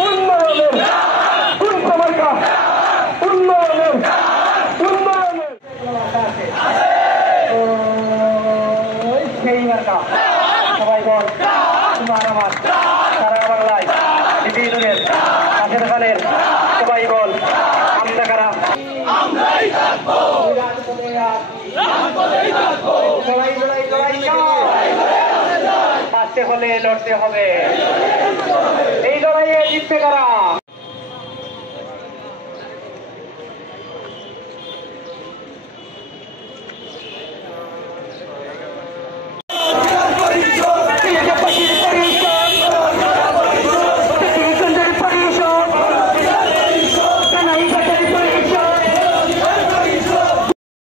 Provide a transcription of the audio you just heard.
উন্নয়নের কুন্ত্র মার্কা উন্নয়নের উন্নয়নের সেই মার্কা সবাই বল তোমার আমার সারা বাংলায় বিপিনের কাছের খানের সবাই বল আমরা কারা বাঁচতে হলে লড়তে হবে এই লড়াইয়ে জিতবে কারা